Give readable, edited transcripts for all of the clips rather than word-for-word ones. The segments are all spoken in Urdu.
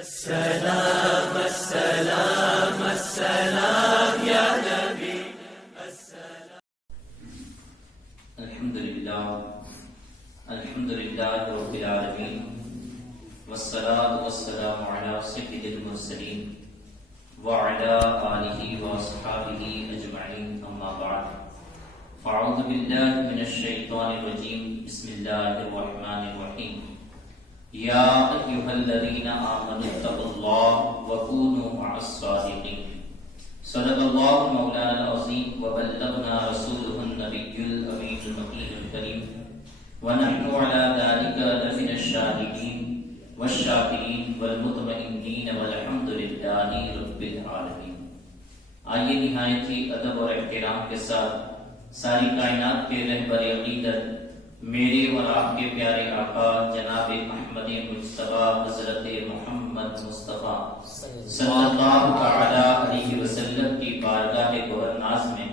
السلام السلام السلام یا نبی الحمدللہ رب العالمین والصلاة والسلام علی سید المرسلین وعلی آلہ واصحابہ اجمعین، اما بعد فاعوذ باللہ من الشیطان الرجیم، بسم اللہ الرحمن الرحیم۔ یا ایھا الذین آمنوا اتقوا اللہ وکونوا مع الصادقین۔ صدق اللہ مولانا العظیم وبلغنا رسولہ النبی الامین المکین الکریم، ونحن على ذلك لمن الشاهدين والشاکرین والمطمئنین والحمد للہ رب العالمین۔ آئیے نہایت ہی ادب اور احترام کے ساتھ ساری کائنات کے رہبر عقیدت میرے اور آپ کے پیارے آقا جناب محمد مجتبی حضرت محمد مصطفیٰ صلی اللہ تعالی علیہ وسلم کی بارگاہ گوہرناز میں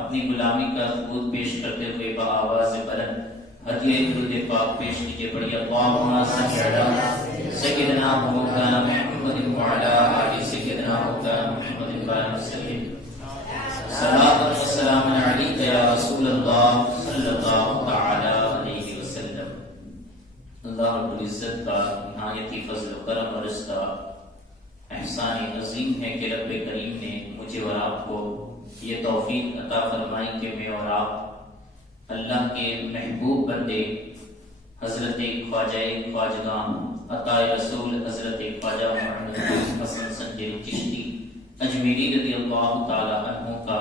اپنی غلامی کا ثبوت پیش کرتے ہوئے بآواز بلند ہدیہ درود پاک پیش کیجیے، پڑھیے اللہم صل علی سیدنا مولانا محمد وعلی آل سیدنا مولانا محمد وسلم۔ صلاۃ و سلام علیک یا رسول اللہ صلی اللہ تعالی علیہ وسلم۔ اللہ رب العزت کا نہایت ہی فضل و کرم اور اس کا احسان عظیم ہے کہ رب کریم نے مجھے اور آپ کو یہ توفیق عطا فرمائی کہ میں اور آپ اللہ کے محبوب بندے حضرت خواجہ خواجگاں عطا رسول حضرت خواجہ محمد حسن سنجری چشتی اجمیری رضی اللہ تعالی عنہ کا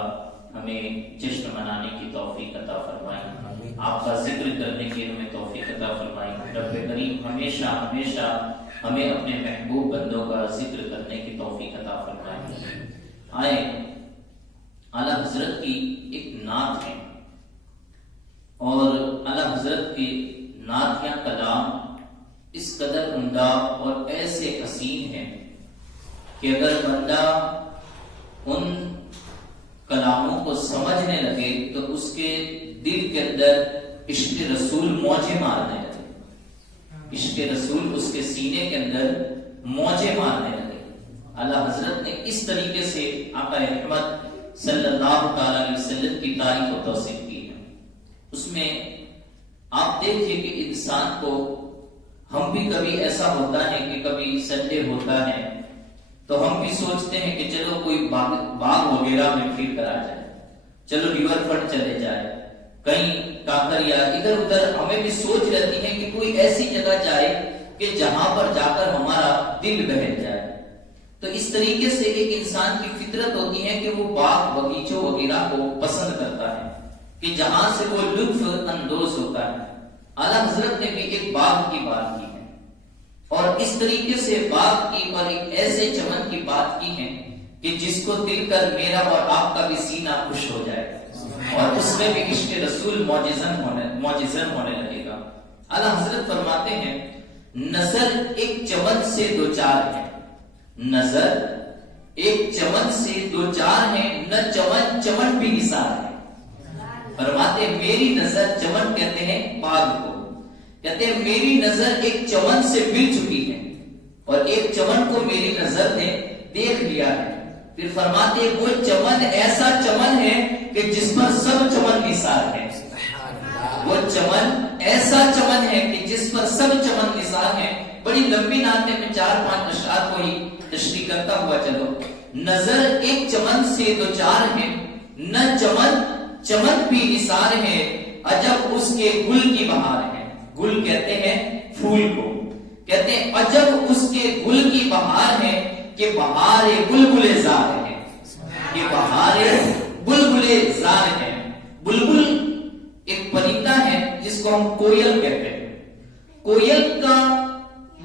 ہمیں جشن منانے کی توفیق عطا فرمائی، آپ کا ذکر کرنے کی ہمیں توفیق عطا فرمائی۔ رب کریم ہمیشہ ہمیشہ ہمیں اپنے محبوب بندوں کا ذکر کرنے کی توفیق عطا فرمائی۔ آئے اعلیٰ حضرت کی ایک نعت ہے، اور اعلیٰ حضرت کی نعت یا کلام اس قدر عمدہ اور ایسے حسین ہیں کہ اگر بندہ ان کلاموں کو سمجھنے لگے تو اس کے دل کے اندر عشق رسول موجیں مارنے لگے، عشق رسول اس کے سینے کے اندر موجیں مارنے لگے۔ اعلیٰ حضرت نے اس طریقے سے آقا رحمت صلی اللہ تعالی علیہ وسلم کی تعریف و توصیف کی ہے۔ اس میں آپ دیکھیے کہ انسان کو ہم بھی کبھی ایسا ہوتا ہے کہ کبھی سنڈے ہوتا ہے تو ہم بھی سوچتے ہیں کہ چلو کوئی باغ وغیرہ میں پھر کر آ جائے، چلو ریور فرنٹ چلے جائے، کہیں کاکریا ادھر ادھر، ہمیں بھی سوچ رہتی ہے کہ کوئی ایسی جگہ جائے کہ جہاں پر جا کر ہمارا دل بہل جائے۔ تو اس طریقے سے ایک انسان کی فطرت ہوتی ہے کہ وہ باغ باغیچوں وغیرہ کو پسند کرتا ہے کہ جہاں سے وہ لطف اندوز ہوتا ہے۔ اعلیٰ حضرت نے بھی ایک باغ کی بات کی ہے، اور اس طریقے سے باغ کی اور ایک ایسے چمن کی بات کی ہے کہ جس کو دل کر میرا اور آپ کا بھی سینہ خوش ہو جائے گا، اور اس میں بھی عشق رسول معجزن ہونے لگے گا۔ اعلیٰ حضرت فرماتے ہیں نظر ایک چمن سے دو چار ہے، نظر ایک چمن سے دو چار ہے، نہ چمن چمن بھی نثار ہے۔ فرماتے میری نظر، چمن کہتے ہیں باغ کو، کہتے ہیں میری نظر ایک چمن سے مل چکی ہے، اور ایک چمن کو میری نظر نے دیکھ لیا ہے۔ پھر فرماتے وہ چمن ایسا چمن ہے کہ جس پر سب چمن نثار ہے، وہ چمن ایسا چمن ہے کہ جس پر سب چمن نثار ہے۔ بڑی لمبی نعت ہے، میں 4-5 اشعار کو ہی تشریح کرتا ہوا چلو۔ نظر ایک چمن سے دو چار ہے، نہ چمن چمن بھی نثار ہے، عجب اس کے گل کی بہار ہے۔ گل کہتے ہیں پھول کو، کہتے ہیں عجب اس کے گل کی بہار ہے کہ بہار بلبل زار ہے، کہ بہار بلبل زار ہے۔ بلبل ایک پرندہ ہے جس کو ہم کوئل کہتے ہیں۔ کوئل کا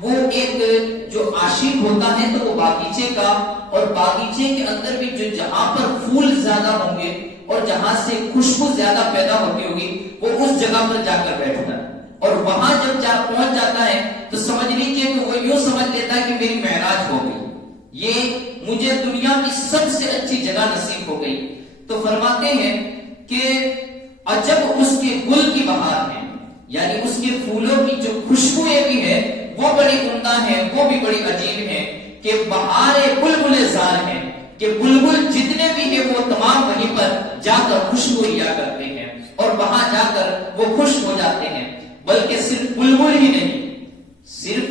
وہ ایک جو عاشق ہوتا ہے تو وہ باغیچے کا، اور باغیچے کے اندر بھی جو جہاں پر پھول زیادہ ہوں گے اور جہاں سے خوشبو زیادہ پیدا ہوتی ہوگی وہ اس جگہ پر جا کر بیٹھتا ہے، اور وہاں جب پہنچ جاتا ہے تو سمجھ لیجیے کہ وہ یوں سمجھ لیتا ہے کہ میری معراج ہو گئی، یہ مجھے دنیا کی سب سے اچھی جگہ نصیب ہو گئی۔ تو فرماتے ہیں کہ عجب اس کے گل کی بہار ہے، یعنی اس کے پھولوں کی جو خوشبوئیں بھی ہے وہ بڑی عمدہ ہے، وہ بھی بڑی عجیب ہے۔ کہ بہار بلبل زار ہے، کہ بلبل جتنے بھی ہیں وہ تمام وہیں پر جا کر خوشبو لیا کرتے ہیں اور وہاں جا کر وہ خوش ہو جاتے ہیں۔ بلکہ صرف بلبل ہی نہیں، صرف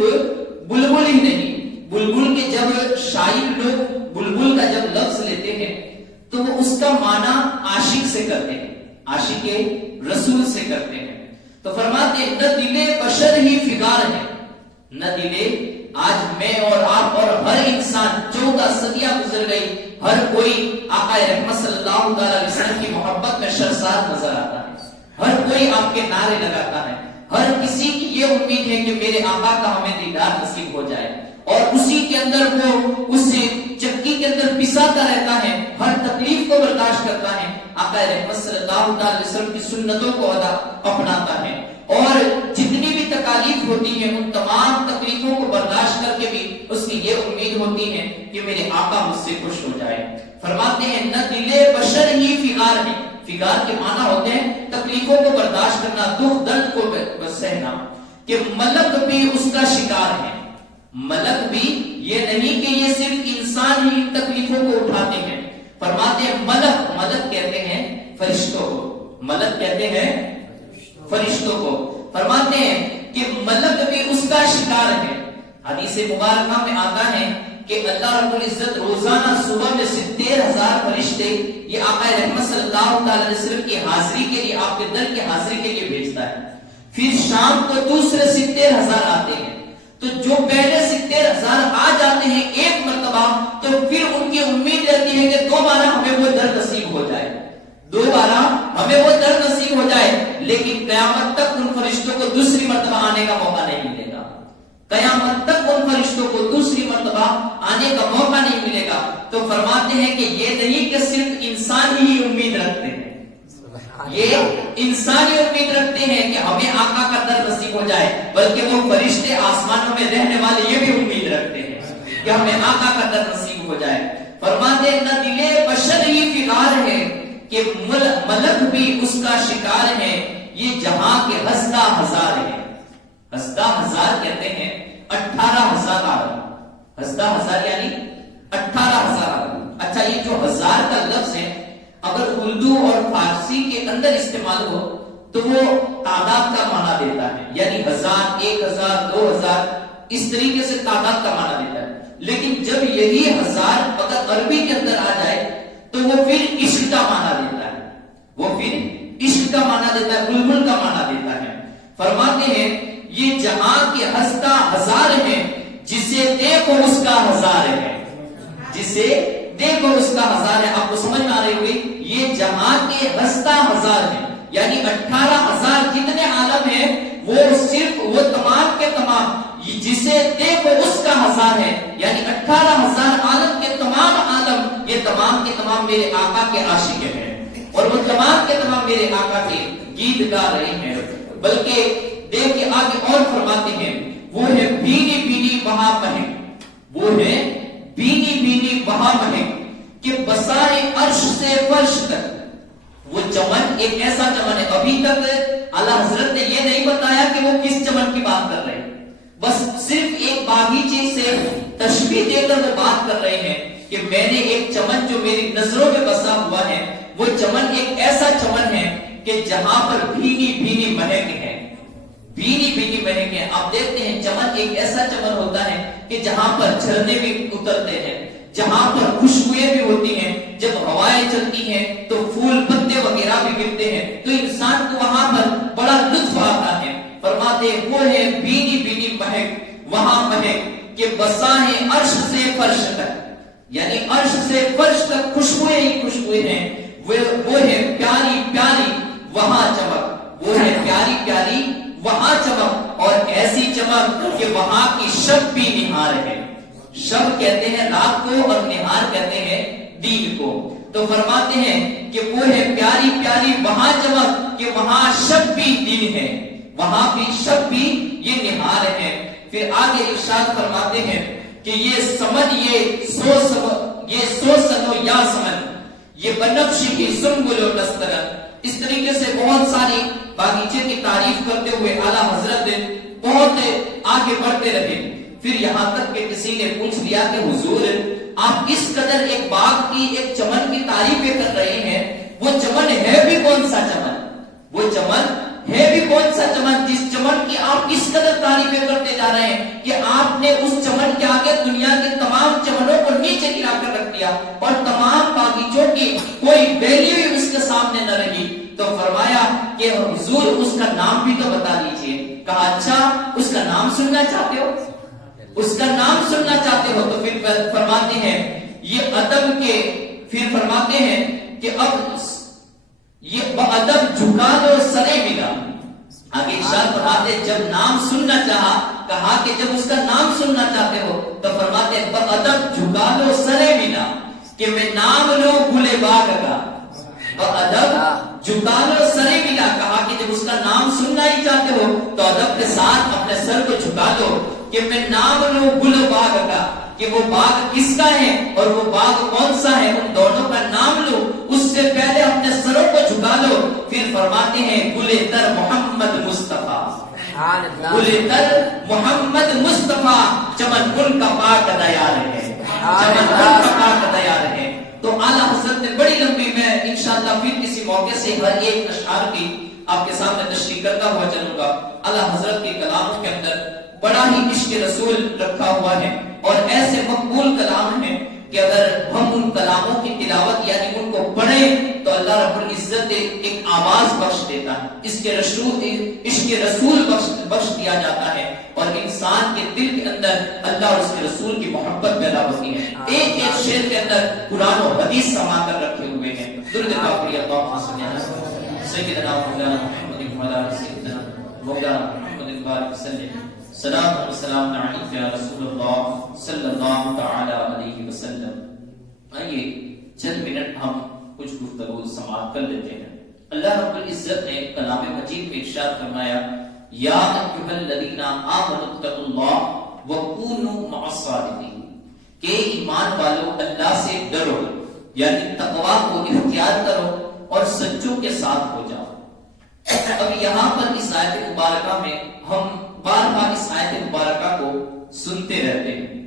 بلبل ہی نہیں، بلبل کے جب شاعر لوگ بلبل کا جب لفظ لیتے ہیں تو وہ اس کا معنی عاشق سے کرتے ہیں، عاشق رسول سے کرتے ہیں۔ تو فرماتے ہیں نہ دل بشر ہی فگار ہے، نہ دل، آج میں اور آپ اور ہر انسان 14 صدیاں گزر گئی، ہر کوئی آقا رحمت صلی اللہ علیہ وسلم کی محبت میں سرشار نظر آتا ہے، ہر کوئی آپ کے نعرے لگاتا ہے، ہر کسی کی یہ امید ہے کہ میرے آقا کا ہمیں دیدار نصیب ہو جائے، اور اسی کے اندر وہ اس چکی کے اندر پساتا رہتا ہے، ہر تکلیف کو برداشت کرتا ہے، آقا رحمت صلی اللہ علیہ وسلم کی سنتوں کو اپناتا ہے، اور جتنی بھی تکالیف ہوتی ہیں ان تمام تکلیفوں کو برداشت کر کے بھی اس کی یہ امید ہوتی ہے کہ میرے آقا مجھ سے خوش ہو جائے۔ فرماتے ہیں نہ دل بشر ہی فگار ہے، فگار کے معنی ہوتے ہیں تکلیفوں کو برداشت کرنا، دکھ درد کو سہنا، کہ ملک بھی اس کا شکار ہے، ملک بھی یہ نہیں کہ یہ صرف انسان ہی ان تکلیفوں کو اٹھاتے ہیں۔ فرماتے ہیں ملک، ملک کہتے ہیں فرشتوں کو، ملک کہتے ہیں فرشتوں کو، فرماتے ہیں کہ ملک بھی اس کا شکار ہے۔ حدیث مبارکہ میں آتا ہے کہ اللہ رب العزت روزانہ صبح میں 70,000 فرشتے یہ آقا رحمت صلی اللہ علیہ وسلم کی حاضری کے لیے، آپ کے در کی حاضری کے لیے بھیجتا ہے، پھر شام کو دوسرے 70,000 آتے ہیں، تو جو پہلے 70,000 آ جاتے ہیں ایک مرتبہ تو پھر ان کی امید رہتی ہے کہ دوبارہ ہمیں وہ در نصیب ہو جائے، دوبارہ ہمیں وہ در نصیب ہو جائے، لیکن قیامت تک ان فرشتوں کو دوسری مرتبہ آنے کا موقع نہیں ملے گا، قیامت تک ان فرشتوں کو دوسری مرتبہ آنے کا موقع نہیں ملے گا۔ تو فرماتے ہیں کہ یہ نہیں کہ صرف انسان ہی امید رکھتے ہیں، یہ انسانی امید رکھتے ہیں کہ ہمیں آقا کا در نصیب ہو جائے، بلکہ وہ فرشتے آسمانوں میں رہنے والے یہ بھی امید رکھتے ہیں کہ ہمیں آقا کا در نصیب ہو جائے۔ فرماتے ہیں نہ دل بشر ہی فگار ہے، کہ ملک بھی اس کا شکار ہے، یہ جہاں کے ہستہ ہزار ہے، ہستہ ہزار کہتے ہیں 18,000 عالم، ہستہ ہزار یعنی 18,000 عالم۔ اچھا یہ جو ہزار کا لفظ ہے اگر اردو اور فارسی کے اندر استعمال ہو تو وہ تعداد کا معنی دیتا ہے، یعنی 1000، 1000، 2000 اس طریقے سے تعداد کا معنی دیتا ہے، لیکن جب یہی ہزار اگر عربی کے اندر آ جائے تو وہ پھر عشق کا معنی دیتا ہے، وہ پھر عشق کا معنی دیتا ہے، بلبل کا معنی دیتا ہے۔ فرماتے ہیں یہ جہاں کے ہستہ ہزار ہیں، جسے دیکھو اس کا ہزار ہے، جسے دیکھو اس کا ہزار ہے۔ آپ کو سمجھ میں آ رہی ہوگی، یہ جہاں کے ہستہ ہزار ہیں، یعنی 18,000 جتنے عالم ہیں وہ صرف وہ تمام کے تمام جسے دیکھو اس کا ہزار ہے، یعنی 18,000 عالم کے تمام عالم یہ تمام کے تمام میرے آقا کے عاشق ہیں، اور وہ تمام کے تمام میرے آقا کے گیت گا رہے ہیں۔ بلکہ دیکھ کے آگے اور فرماتے ہیں وہ ہے بھینی بھینی وہاں مہک، وہ ہے بھینی بھینی وہاں مہک، کہ بسائے عرش سے فرش تک، وہ چمن ایک ایسا چمن ہے، ابھی تک اعلیٰ حضرت نے یہ نہیں بتایا کہ وہ کس چمن کی بات کر رہے ہیں، بس صرف ایک باغیچے سے تشبیہ دے کر وہ بات کر رہے ہیں کہ میں نے ایک چمن جو میری نظروں میں بسا ہوا ہے، وہ چمن ایک ایسا چمن ہے کہ جہاں پر بھینی بھینی مہک ہے، بھینی بھینی مہک ہے۔ آپ دیکھتے ہیں چمن ایک ایسا چمن ہوتا ہے کہ جہاں پر جھرنے بھی اترتے ہیں، جہاں پر خوشبوئیں بھی ہوتی ہیں، جب ہوائیں چلتی ہیں تو پھول پتے وغیرہ بھی گرتے ہیں، تو انسان کو وہاں پر بڑا لطف آتا ہے۔ فرماتے وہ ہے بھینی بھینی مہک وہاں مہک، کہ بسائیں عرش سے فرش تک، یعنی عرش سے فرش تک خوشبوئیں ہی خوشبوئیں ہیں، وہ ہے پیاری پیاری وہاں چمک، وہ ہے پیاری پیاری وہاں چمک، اور ایسی چمک کہ وہاں کی شب بھی نہار ہے، شب کہتے ہیں رات کو اور نہار کہتے ہیں دن کو۔ تو فرماتے ہیں کہ وہ ہے پیاری پیاری وہاں چمک، کہ وہاں شب بھی دن ہے، وہاں بھی شب بھی یہ نہار ہے۔ پھر آگے ارشاد فرماتے ہیں کہ یہ سمن یہ سو سنو یا سمن، یہ بنفش کی سنبل و نسترن، اس طریقے سے بہت ساری باغیچے کی تعریف کرتے ہوئے اعلیٰ حضرت بہت آگے بڑھتے رہے۔ پھر یہاں تک کہ کسی نے پوچھ لیا کہ حضور آپ کس قدر ایک باغ کی ایک چمن کی تعریفیں کر رہے ہیں، وہ چمن ہے بھی کون سا چمن، وہ چمن ہے بھی کون سا چمن جس چمن کی آپ کس قدر تعریفیں کرتے جا رہے ہیں کہ آپ نے اس چمن کے آگے دنیا کے تمام چمنوں کو نیچے گرا کر رکھ دیا اور تمام باغیچوں کی کوئی ویلیو ہی اس کے سامنے نہ رہی۔ تو فرمایا کہ حضور اس کا نام بھی تو بتا دیجئے۔ کہا اچھا اس کا نام سننا چاہتے ہو، اس کا نام سننا چاہتے ہو؟ تو پھر فرماتے ہیں یہ ادب کے، پھر فرماتے ہیں کہ اب یہ ادب جھکا دو سرے ملا۔ آگے ارشاد فرماتے جب نام سننا چاہا، کہا کہ جب اس کا نام سننا چاہتے ہو تو فرماتے ہیں ادب جھکا دو سرے ملا کہ میں نام لوں گلے باغ کا، ادب جھکا دو سرے ملا۔ کہا کہ جب اس کا نام سننا ہی چاہتے ہو تو ادب کے ساتھ اپنے سر کو جھکا دو کہ میں نام لوں گل باغ کا، کہ وہ باغ کس کا ہے اور وہ باغ کون سا ہے، ان دونوں کا نام لو، اس سے پہلے اپنے سروں کو جھکا دو۔ پھر فرماتے ہیں گلے تر محمد مصطفیٰ، گلے تر محمد مصطفیٰ، چمن گل کا پاک تیار ہے، چمن گل کا پاک تیار ہے۔ تو اعلیٰ حضرت نے بڑی لمبی، میں انشاءاللہ پھر کسی موقع سے ہر ایک اشعار کی آپ کے سامنے تشریح کرتا ہوا چلوں گا۔ اعلیٰ حضرت کے کلاموں کے اندر بڑا ہی عشق رسول رکھا ہوا ہے اور ایسے مقبول کلام ہیں کہ اگر ہم ان کلاموں کی تلاوت یعنی ان کو پڑھیں تو اللہ رب العزت ایک آواز بخش دیتا ہے، اس کے عشق رسول بخش دیا جاتا ہے اور انسان کے دل کے اندر اللہ اور اس کے رسول کی محبت پیدا ہوتی ہے۔ ایک ایک شعر کے اندر قرآن و حدیث سما کر رکھے ہوئے ہیں۔ درود کافی اللہم صلی علی سیدنا مولانا محمد وعلی سیدنا مولانا محمد بارک وسلم۔ سلام و سلام علیک یا رسول اللہ صلی اللہ تعالی علیہ وسلم۔ آئیے چند منٹ ہم کچھ گفتگو سماعت کر لیتے ہیں۔ اللہ رب العزت نے کلام مجید میں ارشاد فرمایا یا ایھا الذین آمنوا اتقوا اللہ وکونوا مع الصادقین، کہ ایمان والو اللہ سے ڈرو یعنی تقوی کو اختیار کرو اور سچوں کے ساتھ ہو جاؤ۔ اب یہاں پر اس آیت مبارکہ میں ہم بار بار اس آیت مبارکہ کو سنتے رہتے ہیں،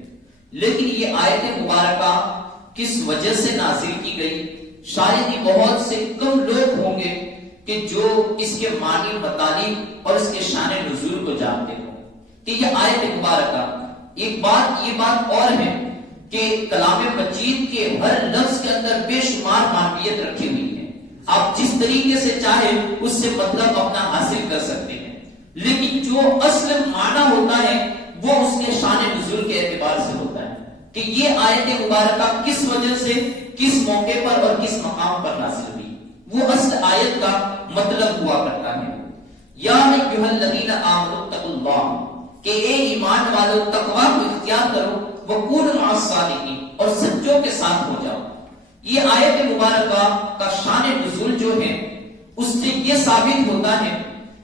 لیکن یہ آیت مبارکہ کس وجہ سے نازل کی گئی شاید ہی بہت سے کم لوگ ہوں گے کہ جو اس کے معنی مطالب اور اس کے شان نزول کو جانتے ہوں کہ یہ آیت مبارکہ یہ بات اور ہے کہ کلام مجید کے ہر لفظ کے اندر بے شمار معنیت رکھی ہوئی ہے، آپ جس طریقے سے چاہے اس سے مطلب اپنا حاصل کر سکتے ہیں، لیکن جو اصل معنی ہوتا ہے وہ اس کے شان نزول کے اعتبار سے ہوتا ہے کہ یہ آیت مبارکہ کس وجہ سے کس موقع پر اور کس مقام پر نازل ہوئی، وہ اصل آیت کا مطلب ہوا کرتا ہے یا ایھا الذین آمنوا اتقوا اللہ، کہ اے ایمان والو تقوی کو اختیار کرو، وکونوا مع الصادقین، اور سچوں کے ساتھ ہو جاؤ۔ یہ آیت مبارکہ کا شان نزول جو ہے اس سے یہ ثابت ہوتا ہے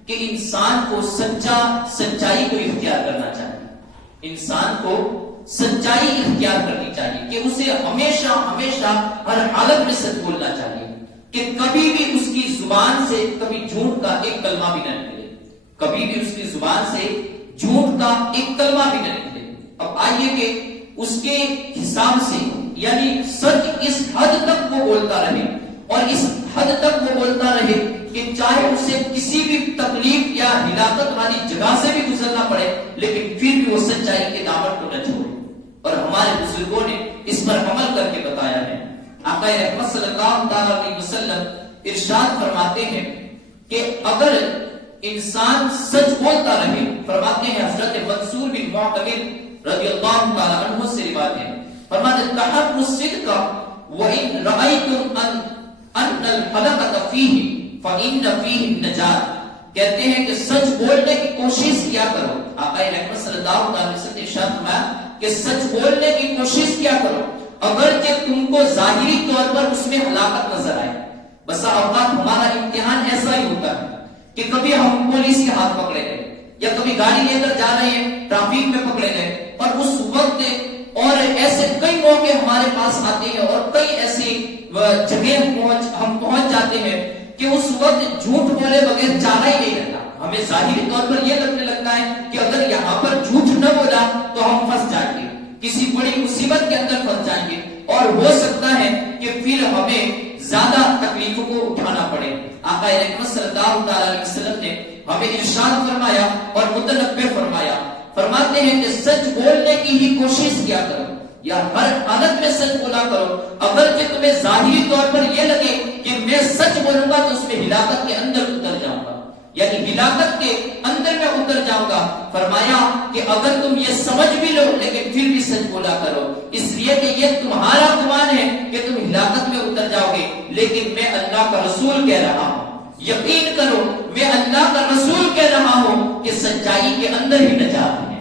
کہ انسان کو سچائی کو اختیار کرنا چاہیے، انسان کو سچائی اختیار کرنی چاہیے کہ اسے ہمیشہ ہمیشہ ہر حالت میں سچ بولنا چاہیے، کہ کبھی بھی اس کی زبان سے کبھی جھوٹ کا ایک کلمہ بھی نہ نکلے، کبھی بھی اس کی زبان سے جھوٹ کا ایک کلمہ بھی نہ نکلے۔ اب آئیے کہ اس کے حساب سے یعنی سچ اس حد تک وہ بولتا رہے اور اس حد تک وہ بولتا رہے کہ چاہے اسے کسی بھی تکلیف یا ہلاکت والی جگہ سے بھی گزرنا پڑے لیکن پھر بھی وہ سچائی کے دامن کو نہ چھوڑے، اور ہمارے بزرگوں نے اس پر عمل کر کے بتایا ہے۔ آقا رحمت صلی اللہ علیہ وسلم ارشاد فرماتے ہیں کہ اگر انسان سچ بولتا رہے، فرماتے ہیں حضرت منصور بن معتمر رضی اللہ تعالی عنہ سے روایت ہے، فرماتے ہیں تحروا الصدق وان رأيتم ان الحلقة فيه فإن فيه النجاة، کہتے ہیں کہ سچ بولنے کی کوشش کیا کرو۔ آقا رحمت صلی اللہ علیہ وسلم نے ارشاد فرمایا کہ سچ بولنے کی کوشش کیا کرو اگرچہ تم کو ظاہری طور پر اس میں ہلاکت نظر آئے۔ بسا اوقات ہمارا امتحان ایسا ہی ہوتا ہے کہ کبھی ہم پولیس کے ہاتھ پکڑے گئے یا کبھی گاڑی لے کر جا رہے ہیں ٹریفک میں پکڑے گئے، اور اس وقت اور ایسے کئی موقع ہمارے پاس آتے ہیں اور کئی ایسی جگہ ہم پہنچ جاتے ہیں کہ اس وقت جھوٹ بولے بغیر چارہ ہی نہیں رہتا، ہمیں ظاہری طور پر یہ لگنے لگتا لگتا ہے کہ اگر یہاں پر جھوٹ نہ بولا تو ہم پھنس جائیں گے، کسی بڑی مصیبت کے اندر پھنس جائیں گے، اور ہو سکتا ہے کہ پھر ہمیں زیادہ تکلیفوں کو اٹھانا پڑے۔ آقا اکرم صلی اللہ علیہ وسلم نے ہمیں ارشاد فرمایا اور متنبہ فرمایا، فرماتے ہیں کہ سچ بولنے کی ہی کوشش کیا کرو، یا ہر حالت میں سچ بولا کرو، اگر کہ تمہیں ظاہری طور پر یہ لگے کہ میں سچ بولوں گا تو اس میں ہلاکت کے اندر اتر جاؤں گا، یعنی ہلاکت کے اندر میں اتر جاؤں گا۔ فرمایا کہ اگر تم یہ سمجھ بھی لو لیکن پھر بھی سچ بولا کرو، اس لیے کہ یہ تمہارا گمان ہے کہ تم ہلاکت میں اتر جاؤ گے، لیکن میں اللہ کا رسول کہہ رہا ہوں، یقین کرو میں اللہ کا رسول کہہ رہا ہوں کہ سچائی کے اندر ہی نجات ہے،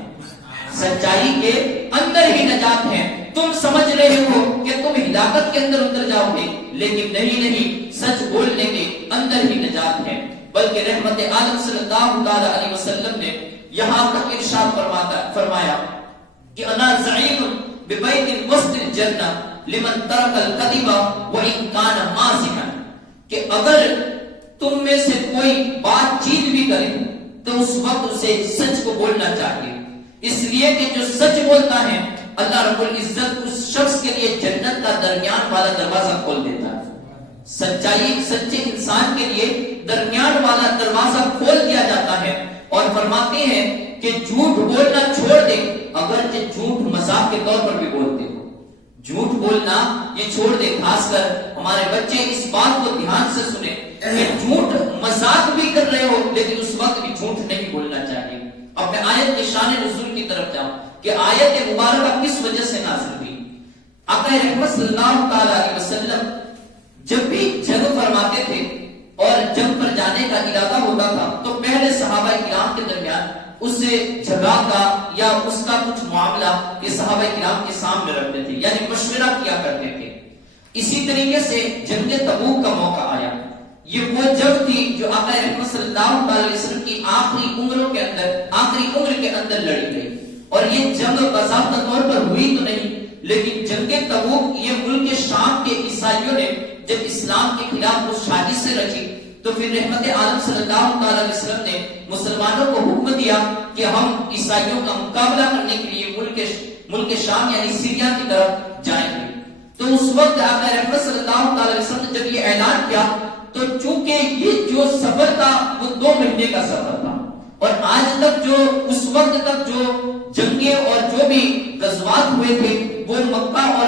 سچائی کے اندر ہی نجات ہے۔ تم سمجھ رہے ہو کہ تم ہلاکت کے اندر اتر جاؤ گے، لیکن نہیں، سچ بولنے کے اندر ہی نجات ہے۔ بلکہ رحمت عالم صلی اللہ علیہ وسلم نے یہاں تک ارشاد فرمایا کہ انا زعیم ببیت وسط الجنہ لمن ترک الکذب وان کان مازحا، کہ اگر تم میں سے کوئی بات چیت بھی کرے تو اس وقت اسے سچ کو بولنا چاہیے، اس لیے کہ جو سچ بولتا ہے اللہ رب العزت اس شخص کے لیے جنت کا درمیان والا دروازہ کھول دیتا ہے۔ سچے انسان کے لیے درمیان والا دروازہ کھول دیا جاتا ہے، اور فرماتے ہیں کہ جھوٹ بولنا چھوڑ دے، اگر جھوٹ مذاق کے طور پر بھی بولتے ہو، جھوٹ بولنا یہ چھوڑ دے۔ خاص کر ہمارے بچے اس بات کو دھیان سے سنیں کہ جھوٹ مذاق بھی کر رہے ہو لیکن اس وقت بھی جھوٹ نہیں بولنا چاہیے۔ اب میں آیت کے شان نزول کی طرف جاؤں کہ آیت مبارکہ کس وجہ سے نازل ہوئی۔ آقا رحمت صلی اللہ علیہ وسلم جب بھی جنگ فرماتے تھے اور جنگ پر جانے کا ارادہ ہوتا تھا تو پہلے صحابہ کرام کے درمیان اس جگہ کا یا اس کا کچھ معاملہ یہ صحابہ کرام کے سامنے رکھتے تھے، یعنی مشورہ کیا کرتے تھے۔ اسی طریقے سے جنگ تبوک کا موقع آیا، یہ وہ جنگ تھی جو آقا رحمت صلی اللہ علیہ وسلم کی آخری عمر کے اندر لڑی گئی، اور یہ جنگ باضابطہ طور پر ہوئی تو نہیں، لیکن جنگ تبوک یہ ملک شام کے عیسائیوں نے جب اسلام کے خلاف وہ سازش سے رچی تو پھر رحمت عالم صلی اللہ علیہ وسلم نے مسلمانوں کو حکم دیا کہ ہم عیسائیوں کا مقابلہ کرنے کے لیے ملک شام یعنی سیریا کی طرف جائیں گے۔ تو اس وقت آقا رحمت صلی اللہ علیہ وسلم نے جب یہ اعلان کیا تو چونکہ یہ جو سفر تھا وہ 2 مہینے کا سفر تھا، اور آج تک جو اس وقت تک جو جنگیں اور جو بھی غزوات ہوئے تھے وہ مکہ اور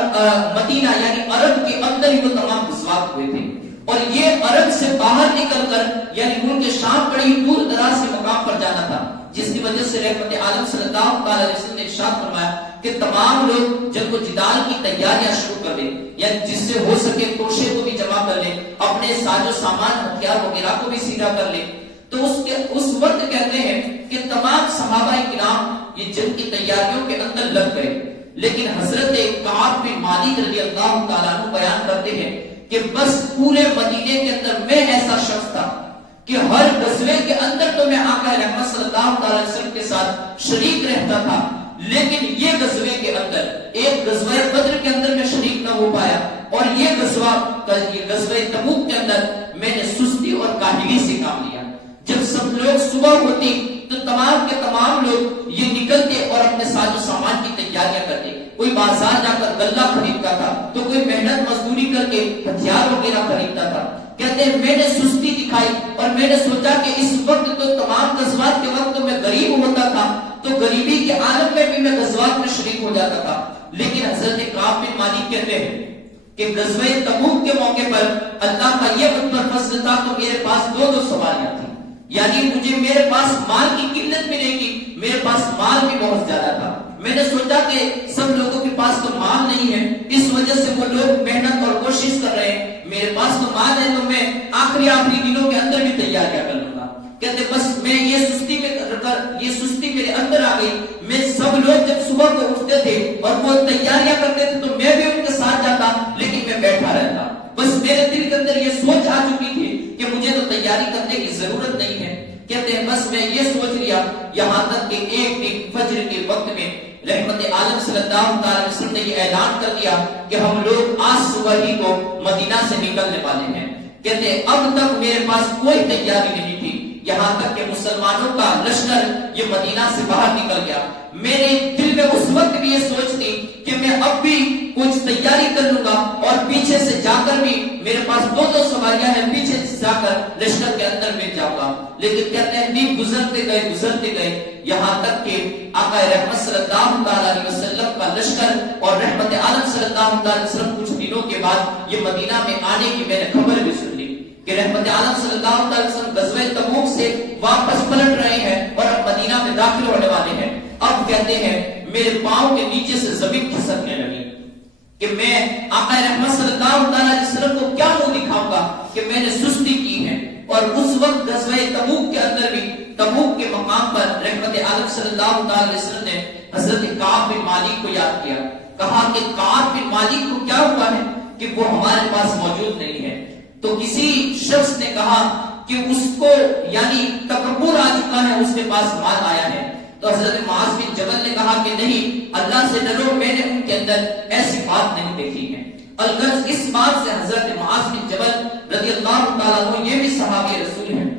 مدینہ یعنی عرب کے اندر ہی وہ تمام غزوات ہوئے تھے، اور یہ عرب سے باہر نکل کر یعنی ملک شام بڑی دور دراز کے مقام پر جانا تھا، جس کی وجہ سے رحمت عالم صلی اللہ علیہ وسلم نے ارشاد فرمایا کہ تمام لوگ جنگ و جدال کی تیاریاں شروع کر دیں، یعنی جس سے ہو سکے توشے کو بھی جمع کر لیں، اپنے ساز و سامان ہتھیار وغیرہ کو بھی سیدھا کر لیں۔ تو اس وقت کہتے ہیں کہ تمام صحابہ کرام یہ جنگ کی تیاریوں کے اندر لگ گئے، لیکن حضرت کعب بن مالک رضی اللہ تعالیٰ عنہ بیان کرتے ہیں کہ بس پورے مدینے کے اندر میں ایسا شخص تھا کہ ہر غزوے کے اندر تو میں آقا رحمت صلی اللہ علیہ وسلم کے ساتھ شریک رہتا تھا، لیکن یہ غزوے کے اندر ایک غزوہ بدر کے اندر میں شریک نہ ہو پایا، اور یہ غزوہ تبوک کے اندر میں نے سستی اور کاہلی سے کام لیا۔ جب سب لوگ صبح ہوتی تو تمام کے تمام لوگ یہ نکلتے اور اپنے ساز و سامان کی تیاریاں کرتے، کوئی بازار جا کر غلہ خریدتا تھا تو کوئی محنت مزدوری کر کے ہتھیار وغیرہ خریدتا تھا۔ کہتے ہیں میں نے سستی دکھائی اور میں نے سوچا کہ اس وقت تو تمام غزوات کے وقت میں غریب ہوتا تھا تو غریبی کے عالم میں بھی میں غزوات میں شریک ہو جاتا تھا، لیکن حضرت کعب بن مالک کہتے ہیں کہ غزوہ تبوک کے موقع پر اللہ کا یہ مجھ پر فضل تھا تو میرے پاس 2 سواریاں تھیں، یعنی مجھے میرے پاس مال کی قلت بھی نہیں کی، میرے پاس مال بھی بہت زیادہ تھا۔ میں نے سوچا کہ سب لوگوں کے پاس تو مال نہیں ہے، اس وجہ سے وہ لوگ محنت اور کوشش کر رہے ہیں، میرے پاس تو مال ہے تو میں آخری دنوں کے اندر بھی تیاریاں کر لوں گا۔ کہتے بس میں یہ سستی میرے اندر آ گئی، میں سب لوگ جب صبح کو اٹھتے تھے اور وہ تیاریاں کرتے تھے تو میں بھی ان کے ساتھ جاتا لیکن میں بیٹھا رہتا، بس میرے دل کے اندر یہ سوچ آ چکی تھی کہ مجھے تو تیاری کرنے کی ضرورت نہیں ہے۔ کہتے ہیں بس میں یہ سوچ لیا، یہاں تک کہ ایک دن فجر کے وقت میں رحمت عالم صلی اللہ علیہ وسلم نے یہ اعلان کر دیا کہ ہم لوگ آج صبح ہی کو مدینہ سے نکلنے والے ہیں۔ کہتے ہیں اب تک میرے پاس کوئی تیاری نہیں تھی، یہاں تک کہ مسلمانوں کا لشکر یہ مدینہ سے باہر نکل گیا. میرے دل میں اس وقت بھی یہ سوچ تھی کہ میں اب بھی کچھ تیاری کر لوں گا اور پیچھے سے جا کر بھی میرے پاس دو سواریاں ہیں, پیچھے سے جا کر لشکر کے اندر مل جاؤں گا. لیکن کہتے ہیں دن گزرتے گئے یہاں تک کہ آقا رحمت صلی اللہ علیہ وسلم کا لشکر اور رحمت عالم صلی اللہ علیہ وسلم کچھ دنوں کے بعد یہ مدینہ میں آنے کی میں نے خبر بھی سن لی کہ رحمت عالم صلی اللہ علیہ وسلم غزوہ تبوک سے واپس پلٹ رہے ہیں اور اب مدینہ میں داخل ہونے والے ہیں. اب کہتے ہیں میرے پاؤں کے نیچے سے زمین کھسکنے لگی کہ میں آقا رحمت صلی اللہ علیہ وسلم کو کیا منہ دکھاؤں گا کہ میں نے سستی کی ہے. اور اس وقت غزوہ تبوک کے اندر بھی تبوک کے مقام پر رحمت عالم صلی اللہ علیہ وسلم نے حضرت کعب بن مالک کو یاد کیا, کہا کہ کعب بن مالک کو کیا ہوا ہے کہ وہ ہمارے پاس موجود نہیں ہے. تو کسی شخص نے کہا کہ اس کو یعنی تکبر آ چکا ہے, اس کے پاس مال آیا ہے. تو حضرت معاذ بن جبل نے کہا کہ نہیں, اللہ سے ڈرو, میں نے ان کے اندر ایسی بات نہیں دیکھی ہے. الغرض اس بات سے حضرت معاذ بن جبل رضی اللہ تعالیٰ عنہ یہ بھی صحابی رسول ہیں,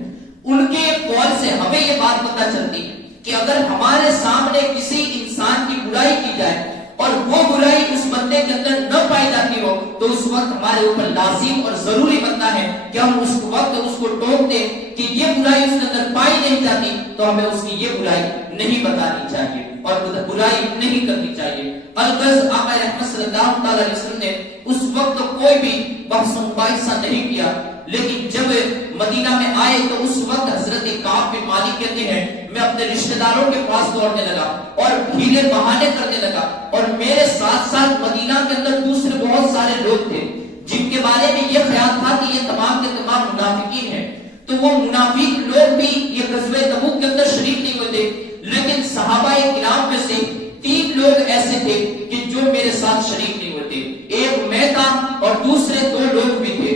ان کے قول سے ہمیں یہ بات پتہ چلتی کہ اگر ہمارے سامنے کسی انسان کی برائی کی جائے اور وہ برائی اس بندے کے اندر نہ پائی جاتی ہو تو اس وقت ہمارے اوپر لازم اور ضروری بنتا ہے کہ ہم اس وقت اس کو ٹوک دیں کہ یہ برائی اس کے اندر پائی نہیں جاتی تو ہمیں اس کی یہ برائی نہیں بتانی چاہیے اور برائی نہیں کرنی چاہیے. الغرض آقا رحمت صلی اللہ علیہ وسلم نے اس وقت کوئی بھی بحث و مباحثہ نہیں کیا, لیکن جب مدینہ میں آئے تو اس وقت حضرت کعب بن مالک کہتے ہیں میں اپنے رشتہ داروں کے پاس دوڑنے لگا اور ہیلے بہانے کرنے لگا, اور میرے ساتھ ساتھ مدینہ کے اندر دوسرے بہت سارے لوگ تھے جن کے بارے میں یہ خیال تھا کہ یہ تمام کے تمام منافقین ہیں. تو وہ منافق لوگ بھی یہ غزوہ تبوک کے اندر شریک نہیں ہوتے, لیکن صحابہ کرام میں سے 3 لوگ ایسے تھے کہ جو میرے ساتھ شریک نہیں ہوتے. ایک میں تھا اور دوسرے 2 لوگ بھی تھے,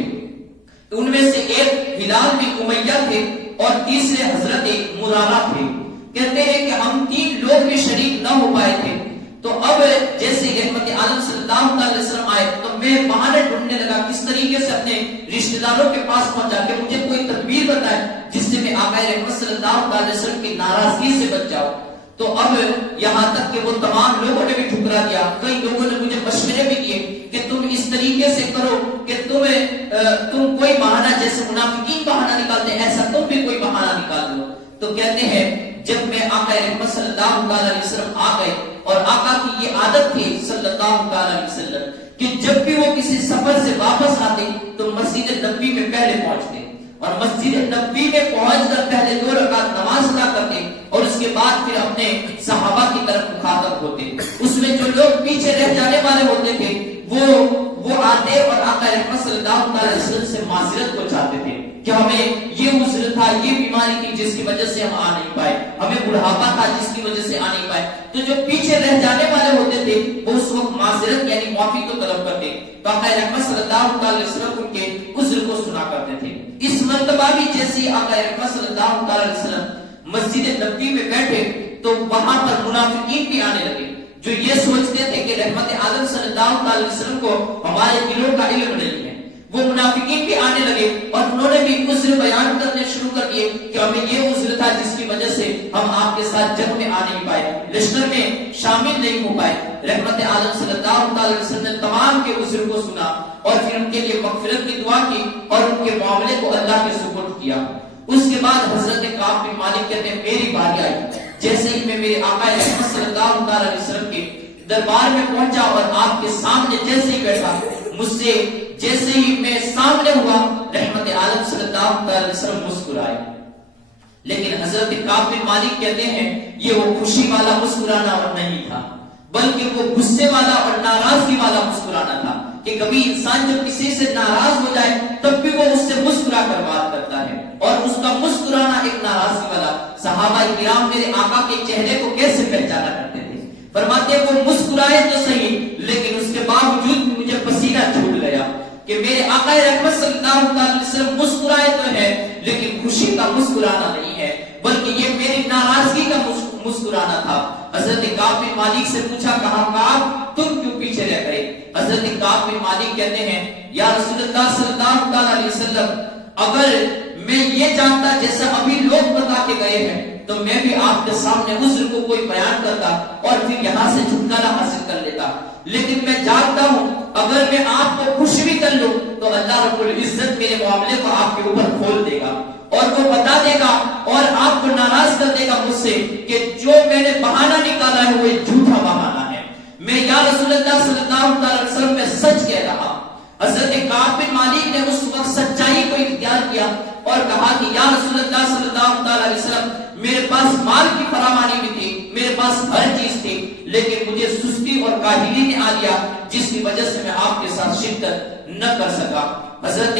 ان میں سے ایک ہلال بن امیہ تھے اور تیسرے حضرت مرارہ تھے. کہتے ہیں کہ ہم 3 لوگ بھی شریک نہ ہو پائے تھے. تو اب جیسے رحمت عالم صلی اللہ علیہ وسلم آئے تو میں بہانے ڈھونڈنے لگا کس طریقے سے اپنے رشتہ داروں کے پاس پہنچا کہ مجھے کوئی تدبیر بتائے جس سے میں آقا رحمت صلی اللہ علیہ وسلم کی ناراضگی سے بچ جاؤں. تو اب یہاں تک کہ وہ تمام لوگوں نے بھی ٹھکرا دیا, کئی لوگوں نے مجھے مشورے بھی دیے کہ تم اس طریقے سے کرو کہ تم کوئی بہانہ جیسے منافقین بہانہ نکالتے ایسا تم بھی کوئی بہانہ نکال لو. تو کہتے ہیں جب میں آقا رحمت صلی اللہ علیہ وسلم آ گئے اور آقا کی یہ عادت تھی صلی اللہ علیہ وسلم کہ جب بھی وہ کسی سفر سے واپس آتے تو مسجد نبوی میں پہلے پہنچتے اور مسجد نبوی میں پہنچ کر پہلے 2 رکعت نماز ادا کرتے اور اس کے بعد پھر اپنے صحابہ کی طرف مخاطب ہوتے. اس میں جو لوگ پیچھے رہ جانے والے ہوتے تھے وہ آتے اور آقا رحمت صلی اللہ علیہ وسلم سے معذرت کو چاہتے تھے کہ ہمیں یہ عذر تھا, یہ بیماری تھی جس کی وجہ سے ہم آ نہیں پائے, ہمیں بڑھاپا تھا جس کی وجہ سے آ نہیں پائے. تو جو پیچھے رہ جانے والے ہوتے تھے وہ اس وقت معذرت یعنی معافی کو طلب کرتے تو آقا رحمت صلی اللہ علیہ وسلم ان کے عذر کو سنا کرتے تھے. اس مرتبہ بھی جیسے آقا رحمت صلی اللہ علیہ وسلم مسجد نبوی میں بیٹھے تو وہاں پر منافقین بھی آنے لگے جو یہ سوچتے تھے کہ رحمت عالم صلی اللہ علیہ وسلم کو ہمارے دلوں کا علم نہیں ہے. وہ منافقین بھی آنے لگے اور انہوں نے بھی عذر بیان کرنے شروع کر دیے کہ ہمیں یہ عذر تھا جس کی وجہ سے ہم آپ کے ساتھ جنگ میں آ نہیں پائے, لشکر میں شامل نہیں ہو پائے. رحمت عالم صلی اللہ علیہ وسلم نے تمام کے عذر کو سنا اور پھر ان کے لیے مغفرت کی دعا کی اور ان کے معاملے کو اللہ کے سپرد کیا. اس کے بعد حضرت کعب بن مالک کہتے ہیں میری باری آئی, جیسے ہی میں میرے آقا رحمت صلی اللہ علیہ وسلم کے دربار میں پہنچا اور آپ کے سامنے جیسے ہی بیٹھا, مجھ سے جیسے ہی میں سامنے ہوا رحمت عالم صلی اللہ علیہ وسلم مسکرائے. لیکن حضرت کعب بن مالک کہتے ہیں یہ وہ خوشی والا مسکرانا اور نہیں تھا بلکہ وہ غصے والا اور ناراضگی والا مسکرانا تھا کہ کبھی انسان جب کسی سے ناراض ہو جائے تب بھی وہ اس سے مسکرا کر بات کرتا ہے اور اس کا مسکرانا ایک ناراضگی والا. صحابہ کرام میرے آقا کے چہرے کو کیسے پہچانا کرتے تھے, فرماتے ہیں وہ مسکرائے تو صحیح لیکن اس کے باوجود مجھے پسینہ چھوٹ گیا کہ میرے آقا رحمت صلی اللہ علیہ وسلم مسکرائے تو ہے لیکن خوشی کا مسکرانا نہیں ہے بلکہ یہ میری ناراضگی کا مسکرانا تھا. حضرت کعب بن مالک سے پوچھا کہا کعب تم کیوں پیچھے رہ گئے؟ حضرت کعب بن مالک کہتے ہیں یا رسول اللہ صلی اللہ علیہ وسلم اگر میں یہ جانتا جیسا ابھی لوگ بتا کے گئے ہیں تو میں بھی آپ کے سامنے عذر کو کوئی بیان کرتا اور پھر یہاں سے چھٹکارا حاصل کر لیتا، لیکن میں جانتا ہوں اگر میں آپ کو خوش بھی کر لوں تو اللہ رب العزت میرے معاملے کو آپ کے اوپر کھول دے گا اور وہ بتا دے گا اور آپ کو ناراض کر دے گا مجھ سے کہ جو میں نے بہانہ نکالا ہے وہ جھوٹا بہانہ ہے، میں یا رسول اللہ صلی اللہ علیہ وسلم میں سچ کہہ رہا۔ حضرت کعب بن مالک نے اس وقت سچائی کو اختیار کیا اور کہا کہ یا رسول اللہ صلی اللہ علیہ وسلم میرے پاس مال کی فراوانی بھی تھی، میرے پاس ہر چیز تھی، لیکن مجھے سستی اور کاہلی نے آ لیا جس کی وجہ سے میں آپ کے ساتھ شرکت نہ کر سکا۔ حضرت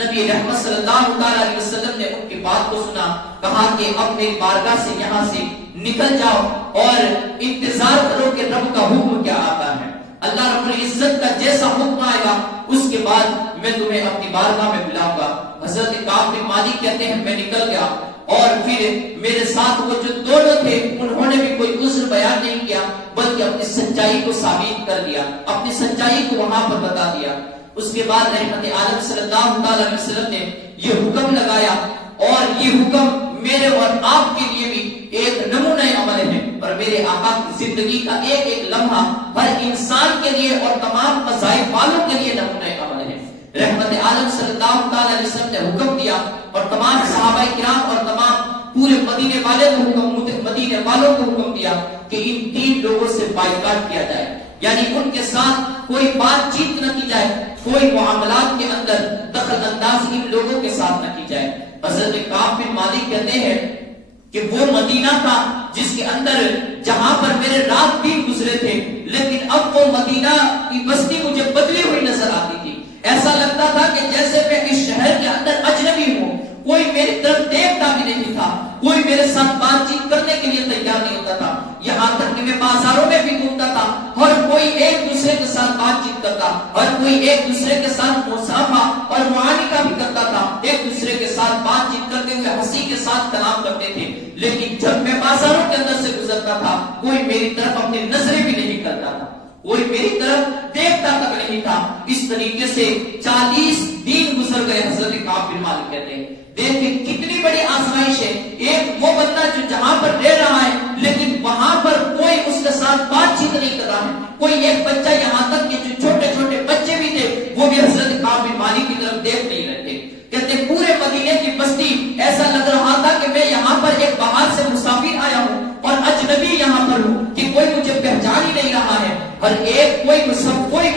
نبی رحمت صلی اللہ علیہ وسلم نے ان کی بات کو سنا، کہا کہ اب میری بارگاہ سے یہاں سے نکل جاؤ اور انتظار کرو کہ رب کا حکم کیا آتا ہے، اللہ رب العزت کا جیسا حکم آئے گا اس کے بعد میں تمہیں اپنی بارگاہ میں بلاؤں گا۔ حضرت کعب بن مالک کہتے ہیں میں نکل گیا اور پھر میرے ساتھ وہ جو دو لوگ تھے انہوں نے بھی کوئی عذر بیان نہیں کیا بلکہ اپنی سچائی کو ثابت کر دیا، اپنی سچائی کو وہاں پر بتا دیا۔ اس کے بعد رحمت عالم صلی اللہ علیہ وسلم نے یہ حکم لگایا اور یہ حکم میرے اور آپ کے لیے بھی ایک نمونہ عمل ہے اور میرے آقا کی زندگی کا ایک ایک لمحہ ہر انسان کے لیے اور تمام مذاہب والوں کے لیے نمونہ عمل ہے۔ رحمت عالم صلی اللہ علیہ وسلم نے حکم دیا اور تمام صحابہ کرام اور تمام پورے مدینے والوں کو حکم دیا کہ ان تین لوگوں سے بائیکاٹ کیا جائے، یعنی ان کے ساتھ کوئی بات چیت نہ کی جائے، کوئی معاملات کے اندر دخل انداز ان لوگوں کے ساتھ نہ کی جائے۔ حضرت کعب بن مالک کہتے ہیں کہ وہ مدینہ تھا جس کے اندر جہاں پر میرے رات دن گزرے تھے، لیکن اب وہ مدینہ کی بستی مجھے بدلی ہوئی نظر آتی تھی، ایسا لگتا تھا کہ جیسے میں اس شہر کے اندر اجنبی ہوں، کوئی میری طرف دیکھتا بھی نہیں تھا، کوئی میرے ساتھ بات چیت کرنے کے لیے تیار نہیں ہوتا تھا، یہاں تک کہ میں بازاروں میں بھی گھومتا تھا اور کوئی ایک دوسرے کے ساتھ بات چیت کرتا اور کوئی ایک دوسرے کے ساتھ مصافحہ اور معانقہ بھی کرتا تھا، ایک دوسرے کے ساتھ بات چیت کرتے ہوئے ہنسی کے ساتھ کلام کرتے تھے، لیکن جب میں بازاروں کے اندر سے گزرتا تھا کوئی میری طرف اپنی نظریں بھی نہیں کرتا تھا، کوئی میری طرف دیکھتا تک نہیں تھا۔ اس طریقے سے 40 دن گزر گئے۔ حضرت کعب بن مالک کہتے ہیں دیکھیں کتنی بڑی آزمائش ہے، ایک وہ بندہ جو جہاں پر رہ رہا ہے لیکن وہاں پر کوئی اس کے ساتھ بات چیت نہیں کر رہا ہے، کوئی ایک بچہ یہاں تک کہ جو چھوٹے چھوٹے بچے بھی تھے وہ بھی حضرت کعب بن مالک کی طرف دیکھ نہیں رہے تھے۔ کہتے پورے مدینے کی بستی ایسا لگ رہا تھا کہ میں یہاں پر ایک باہر سے مسافر آیا ہوں اور اجنبی یہاں پر ہوں کہ کوئی مجھے پہچان ہی نہیں رہا ہے، ہر ایک کوئی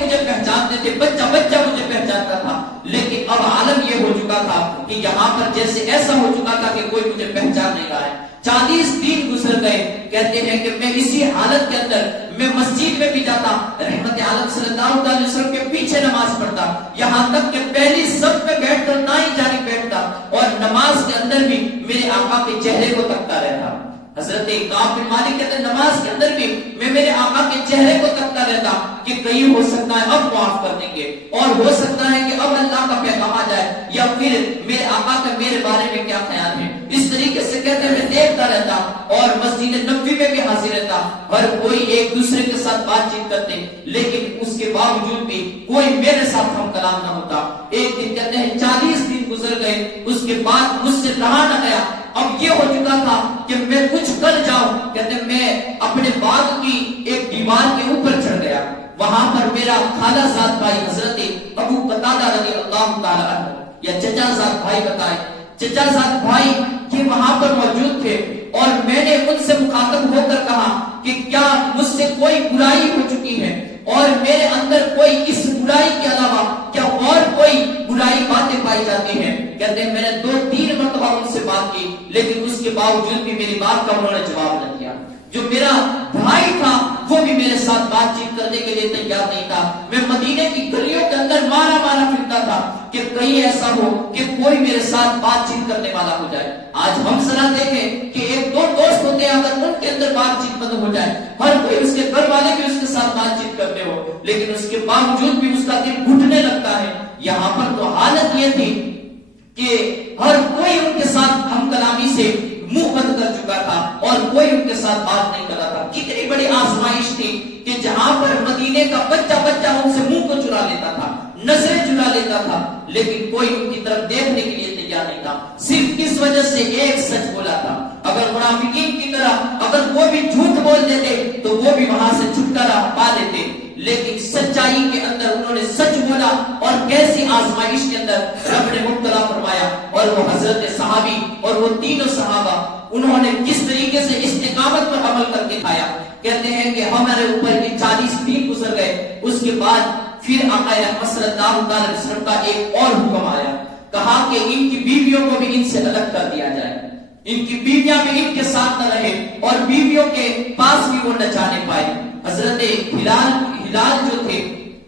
مجھے پہچانتے تھے، بچہ مجھے پہچانتا تھا، لیکن اب عالم یہ ہو چکا تھا کہ یہاں پر جیسے ایسا ہو چکا تھا کہ کوئی مجھے پہچان نہیں رہا ہے۔ 40 دن گزر گئے، کہتے ہیں کہ میں اسی حالت کے اندر میں مسجد میں بھی جاتا، رحمت عالم صلی اللہ علیہ وسلم کے پیچھے نماز پڑھتا، یہاں تک کہ پہلی صف میں بیٹھ کر نہ ہی جانب بیٹھتا اور نماز کے اندر بھی میرے آقا کے چہرے کو تکتا رہتا۔ حضرت کعب بن مالک کہتے ہیں نماز کے اندر بھی میں میرے آقا کے چہرے کو تکتا رہتا کہ کہیں ہو سکتا ہے اب معاف کر دیں گے اور ہو سکتا ہے کہ اب اللہ کا پیغام آ جائے یا پھر میرے آقا کا میرے بارے میں کیا خیال ہے۔ اس طریقے سے کہتے ہیں میں دیکھتا رہتا اور مسجد نبوی میں بھی حاضر رہتا، ہر کوئی ایک دوسرے کے ساتھ بات چیت کرتے، لیکن اس کے باوجود بھی کوئی میرے ساتھ ہم کلام نہ ہوتا۔ ایک دن کہتے ہیں 40 دن گزر گئے، اس کے بعد مجھ سے رہا نہ گیا، اب یہ ہو چکا تھا کہ میں کچھ کر جاؤں۔ کہتے ہیں میں اپنے باغ کی ایک دیوار کے اوپر چڑھ گیا، وہاں پر میرا خالہ زاد بھائی حضرت ابو قتادہ رضی اللہ تعالی عنہ یا چچا زاد بھائی بتائے، چچا زاد بھائی یہ وہاں پر موجود تھے اور میں نے ان سے مخاطب ہو کر کہا کہ کیا مجھ سے کوئی برائی ہو چکی ہے اور میرے اندر کوئی اس برائی کے علاوہ کیا اور کوئی برائی باتیں پائی جاتی ہیں۔ کہتے ہیں میں نے 2-3 مرتبہ ان سے بات کی لیکن اس کے باوجود بھی میری بات کا انہوں نے جواب نہ دیا۔ جو میرا بھائی تھا وہ بھی میرے ساتھ بات چیت کرنے کے لیے تیار نہیں تھا۔ میں مدینے کی گلیوں کے اندر مارا پھرتا تھا کہ کہیں ایسا ہو کہ کوئی میرے ساتھ بات چیت کرنے والا ہو جائے۔ آج ہم ذرا دیکھیں کہ 1-2 دوست ہوتے ہیں، اگر ان کے اندر بات چیت بند ہو جائے، ہر کوئی اس کے گھر والے بھی اس کے ساتھ بات چیت کرتے ہو، لیکن اس کے باوجود بھی اس کا دل گھٹنے لگتا ہے۔ یہاں پر تو حالت یہ تھی کہ ہر کوئی ان کے ساتھ ہم کلامی سے منہ بند کر چکا تھا اور کوئی ان کے ساتھ بات نہیں کر رہا تھا۔ کتنی بڑی آزمائش تھی کہ جہاں پر مدینے کا بچہ ان سے منہ کو چرا لیتا تھا، نظریں چرا لیتا تھا، لیکن کوئی ان کی طرف دیکھنے کے لیے تیار نہیں تھا، صرف اس وجہ سے ایک سچ بولا تھا۔ اگر منافقین کی طرح اگر وہ بھی جھوٹ بول دیتے تو وہ بھی وہاں سے چھٹکارا پا لیتے، لیکن سچائی کے اندر انہوں نے سچ بولا، اور کیسی آزمائش کے اندر رب نے مبتلا فرمایا، اور وہ حضرت صحابی اور وہ تینوں صحابہ انہوں نے کس طریقے سے استقامت پر عمل کر کے کھایا۔ کہتے ہیں کہ ہمارے اوپر یہ 40 دن گزر گئے، اس کے بعد پھر آقا رحمت صلی اللہ علیہ وسلم کا ایک اور حکم آیا، کہا کہ ان کی بیویوں کو بھی ان سے الگ کر دیا جائے، ان کی بیویاں بھی ان کے ساتھ نہ رہے، اور بیویوں کے پاس بھی وہ نہ جانے پائے۔ حضرت ہلال جو تھے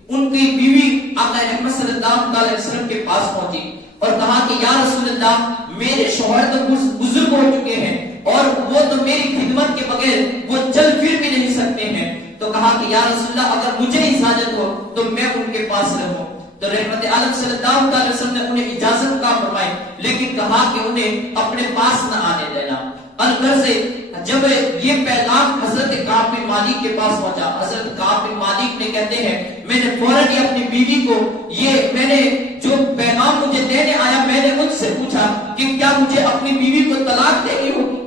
ان کی بیوی آقا رحمت صلی اللہ علیہ وسلم کے پاس پہنچی اور کہا کہ یا رسول اللہ، میرے شوہر تو بزرگ ہو چکے ہیں اور وہ تو میری خدمت کے بغیر وہ چل پھر بھی نہیں سکتے ہیں، تو کہا کہ یا رسول اللہ، اگر مجھے اجازت ہو تو میں ان کے پاس رہوں۔ تو رحمت عالم صلی اللہ علیہ وسلم نے انہیں اجازت کا فرمائی، لیکن کہا کہ انہیں اپنے پاس نہ آنے دینا۔ الغرض جب یہ پیغام حضرت کعب بن مالک کے پاس پہنچا، حضرت کعب بن مالک نے کہتے ہیں میں نے فوراً ہی اپنی بیوی کو میں نے جو پیغام مجھے دینے آیا میں نے ان سے پوچھا کہ کیا مجھے اپنی بیوی کو طلاق دینی ہوگی؟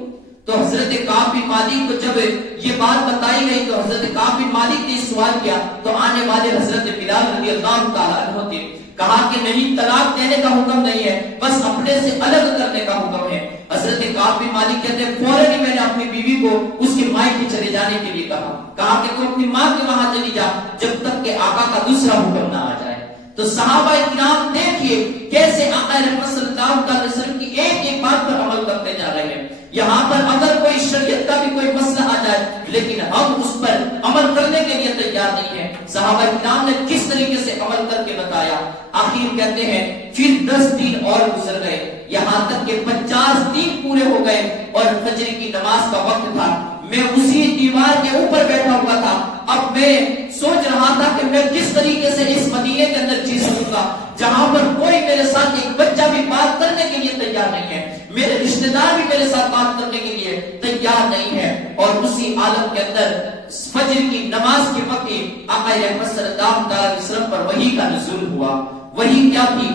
تو حضرت کعب بن مالک کو جب یہ بات بتائی گئی تو حضرت کعب بن مالک نے سوال کیا، تو آنے والے حضرت بلال رضی اللہ تعالیٰ عنہ نے کہا کہ نہیں، طلاق دینے کا حکم نہیں ہے، بس اپنے سے الگ کرنے کا حکم ہے۔ حضرت کعب بن مالک کہتے ہیں فوراً ہی میں نے اپنی بیوی کو اس کے مائکے چلے جانے کے لیے کہا کہ تو اپنی ماں کے وہاں چلی جا جب تک کہ آقا کا دوسرا حکم نہ آ جائے۔ تو صحابہ کرام دیکھیے کیسے آقا رحمت صلی اللہ علیہ وسلم کی ایک ایک بات پر عمل کرتے جا رہے ہیں۔ یہاں پر اگر کوئی شریعت کا بھی کوئی مسئلہ آ جائے لیکن ہم اس پر عمل کرنے کے لیے تیار نہیں ہیں۔ صحابہ کرام نے کس طریقے سے عمل کر کے بتایا۔ آخر کہتے ہیں پھر 10 دن اور گزر گئے، یہاں تک کہ 50 دن پورے ہو گئے اور فجر کی نماز کا وقت تھا۔ میں اسی دیوار کے اوپر بیٹھا ہوا تھا، اب میں سوچ رہا تھا کہ میں کس طریقے سے اس مدینے کے اندر جی سکوں گا جہاں پر کوئی میرے ساتھ ایک بچہ بھی بات کرنے کے لیے تیار نہیں ہے، میرے رشتہ دار بھی میرے ساتھ بات کرنے کے لیے تیار نہیں ہے۔ اور اسی عالم کے اندر فجر کی نماز کے وقت آقا رحمت صلی اللہ علیہ وسلم پر وحی کا نزول ہوا۔ وحی کیا تھی؟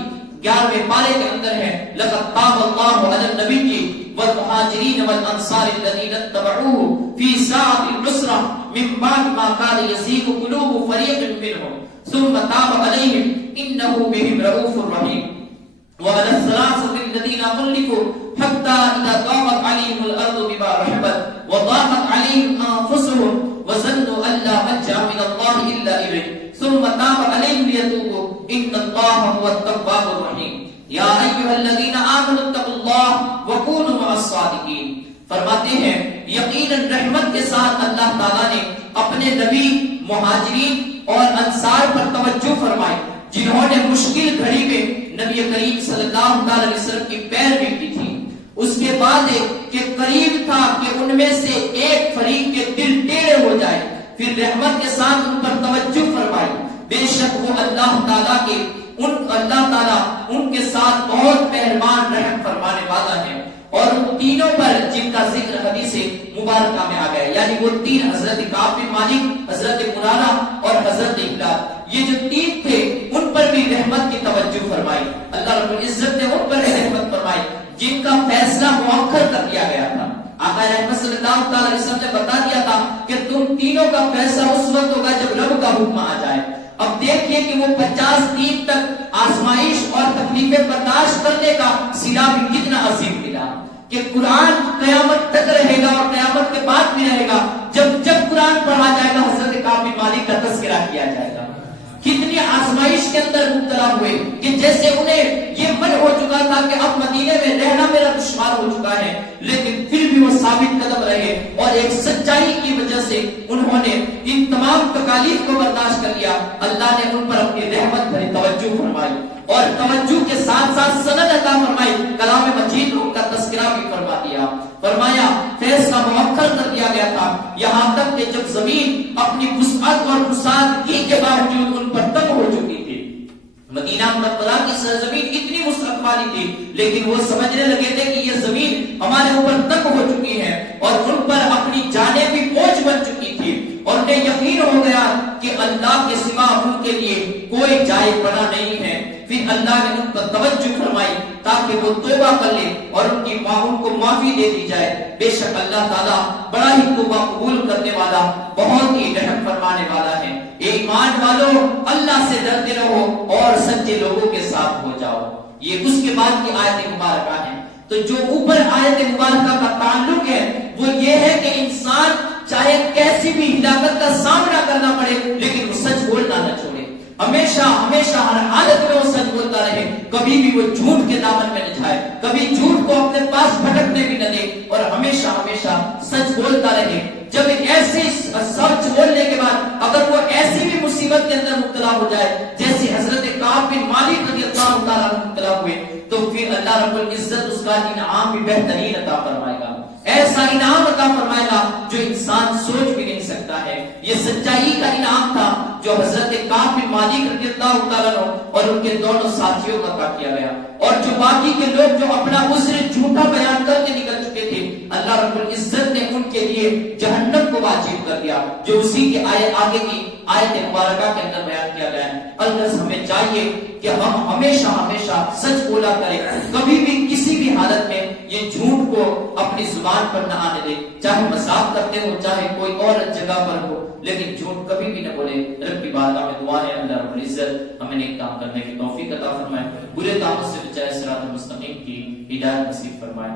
11ویں پارے کے اندر ہے لقد تاب اللہ علی النبی والمہاجرین والانصار الذین اتبعوه فی ساعۃ العسرہ من بعد ما کان یزیغ قلوب فریق منهم ثم تاب علیہم انہ بهم رؤوف رحیم وعلى الثلاثة الذين خلفوا حتى إذا ضاقت عليهم الأرض بما رحبت وضاقت عليهم أنفسهم وظنوا أن لا ملجأ من الله إلا إليه ثم تاب عليهم ليتوبوا إن الله هو التواب الرحيم يا أيها الذين آمنوا اتقوا الله وكونوا مع الصادقين۔ فرماتے ہیں یقیناً رحمت کے ساتھ اللہ تعالیٰ نے اپنے نبی مہاجرین اور انصار پر توجہ فرمائی جنہوں نے مشکل گھڑی میں نبی کریم صلی اللہ علیہ وسلم کی پیروی کی تھی۔ اس کے بعد کہ قریب تھا کہ ان میں سے ایک فریق کے دل ٹیڑے ہو جائے، پھر رحمت کے ساتھ ان پر توجہ فرمائی۔ بے شک وہ اللہ تعالیٰ ان کے ساتھ بہت مہربان رحم فرمانے والا ہے۔ اور ان تینوں پر جن کا ذکر حدیث مبارکہ میں آ گیا، یعنی وہ تین حضرت کعب بن مالک، حضرت مرارہ اور حضرت ہلال، یہ جو تین تھے ان پر بھی رحمت کی توجہ فرمائی۔ اللہ رب العزت نے ان پر بھی رحمت فرمائی جن کا فیصلہ مؤخر کر دیا گیا تھا۔ آقا رحمت صلی اللہ علیہ وسلم نے بتا دیا تھا کہ تم تینوں کا فیصلہ اس وقت ہوگا جب رب کا حکم آ جائے۔ اب دیکھیے کہ وہ 50 دن تک آزمائش اور تکلیفیں برداشت کرنے کا صلہ بھی کتنا عظیم ملا کہ قرآن قیامت تک رہے گا اور قیامت کے بعد بھی رہے گا۔ جب قرآن پڑھا جائے گا حضرت کعب بن مالک کا تذکرہ کیا جائے گا۔ کتنی آزمائش کے اندر مبتلا ہوئے کہ جیسے انہیں یہ من ہو چکا تھا کہ اب مدینے میں رہنا میرا دشوار ہو چکا ہے، لیکن پھر بھی وہ ثابت قدم رہے اور ایک سچائی کی وجہ سے انہوں نے ان تمام تکالیف کو برداشت کر لیا۔ اللہ نے ان پر اپنی رحمت بھری توجہ فرمائی اور توجہ کے ساتھ ساتھ سند عطا فرمائی، کلام مجید ان کا تذکرہ بھی فرما دیا۔ فرمایا فیصلہ مؤخر کر دیا گیا تھا، یہاں تک کہ جب زمین اپنی وسعت اور وسعت کے باوجود ان پر تنگ ہو چکی تھی، مدینہ منورہ کی سرزمین اتنی وسعت والی تھی لیکن وہ سمجھنے لگے تھے کہ یہ زمین ہمارے اوپر تنگ ہو چکی ہے اور ان پر اپنی جانیں بھی بوجھ بن چکی تھی، اور انہیں یقین ہو گیا کہ اللہ کے سوا ان کے لیے کوئی جائے پناہ نہیں ہے۔ پھر اللہ نے ان پر توجہ فرمائی تاکہ وہ توبہ کر لے اور ان کو معافی دے دی جائے۔ بے شک اللہ تعالیٰ بڑا ہی توبہ قبول کرنے والا، بہت ہی رحم فرمانے والا ہے۔ ایمان والو، اللہ سے ڈرتے رہو اور سچے لوگوں کے ساتھ ہو جاؤ۔ یہ اس کے بعد کی آیت مبارکہ ہے۔ تو جو اوپر آیت مبارکہ کا تعلق ہے وہ یہ ہے کہ انسان چاہے کیسی بھی ہلاکت کا سامنا کرنا پڑے لیکن وہ سچ بولنا نہ چھوڑے، ہمیشہ ہمیشہ ہر حالت میں وہ سچ بولتا رہے، کبھی بھی وہ جھوٹ کے دامن میں نہ جائے، کبھی جھوٹ کو اپنے پاس بھٹکنے بھی نہ دے اور ہمیشہ ہمیشہ سچ بولتا رہے۔ جب ایسے سچ بولنے کے بعد اگر وہ ایسی بھی مصیبت کے اندر مبتلا ہو جائے جیسے حضرت کعب بن مالک رضی اللہ تعالیٰ عنہ مبتلا ہوئے، تو پھر اللہ رب العزت اس کا انعام بھی بہترین عطا فرمائے گا، ایسا انعام عطا فرمائے گا جو انسان سوچ بھی نہیں سکتا ہے۔ یہ سچائی کا انعام تھا جو حضرت کعب بن مالک رضی اللہ تعالیٰ عنہ اور ان کے دونوں ساتھیوں کا عطا کیا گیا، اور جو باقی کے لوگ جو اپنا عذر جھوٹا بیان کر کے نکل چکے تھے، اللہ رب العزت نے ان کے لیے جہنم کو واجب کر دیا، جو اسی کے آگے کی آیت مبارکہ کے اندر بیان کیا گیا ہے۔ الغرض ہمیں چاہیے کہ ہم ہمیشہ ہمیشہ سچ بولا کریں، کبھی بھی کسی بھی حالت میں یہ جھوٹ کو اپنی زبان پر نہ آنے دے، چاہے مذاق کرتے ہو چاہے کوئی اور جگہ پر ہو، لیکن جھوٹ کبھی بھی نہ بولے۔ رب کی بارگاہ میں دعا ہے اللہ رب العزت ہمیں نیک کام کرنے کی توفیق عطا فرمائے، برے کاموں سے بچائے، صراط المستقیم کی ہدایت نصیب فرمائے،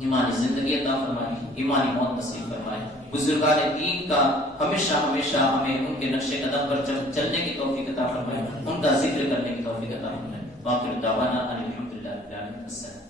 ایمانی زندگی عطا فرمائے، ایمانی موت نصیب فرمائے۔ بزرگان دین کا ہمیشہ ہمیشہ ہمیں ان کے نقش قدم پر چلنے کی توفیق عطا فرمائے، ان کا ذکر کرنے کی توفیق عطا فرمائے۔ باقی دعوانا الحمدللہ رب العالمین۔ السلام۔